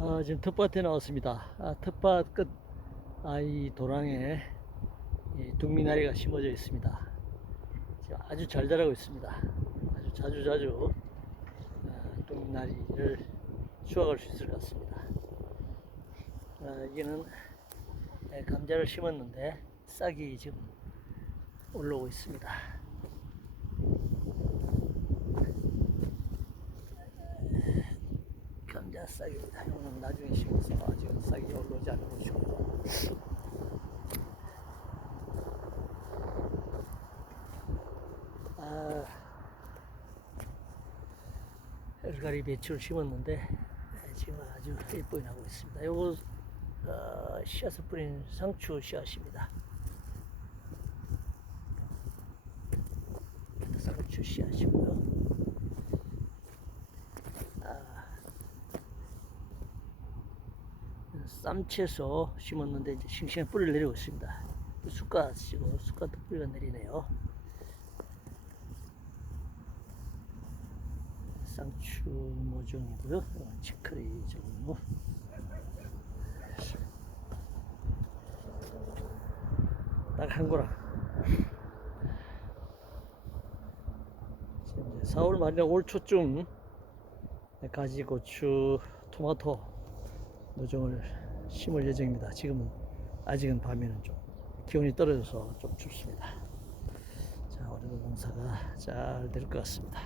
아, 지금 텃밭에 나왔습니다. 아, 텃밭 끝, 아, 이 도랑에 이 둥미나리가 심어져 있습니다. 아주 잘 자라고 있습니다. 아주 자주 자주 아, 둥미나리를 수확할 수 있을 것 같습니다. 아, 여기는 예, 감자를 심었는데 싹이 지금 올라오고 있습니다. 감자 싹입니다. 이거는 나중에 심어서 아직 싹이 올라오지 않은 것이고. 아, 엘가리 배추를 심었는데 예, 지금 아주 예쁘게 나고 있습니다. 요거 어, 씨앗을 뿌린 상추 씨앗입니다. 상추 씨앗이고요. 쌈채소 심었는데 이제 싱싱한 뿌리를 내리고 있습니다. 쑥갓 씨고 쑥갓도 뿌리가 내리네요. 쌍추 모종이고요. 치커리 종류. 딱한 거라. 지금 이제 4월 말이나 올 초쯤 가지 고추, 토마토 모종을 심을 예정입니다. 지금은 아직은 밤에는 좀 기온이 떨어져서 좀 춥습니다. 자, 오늘도 농사가 잘 될 것 같습니다.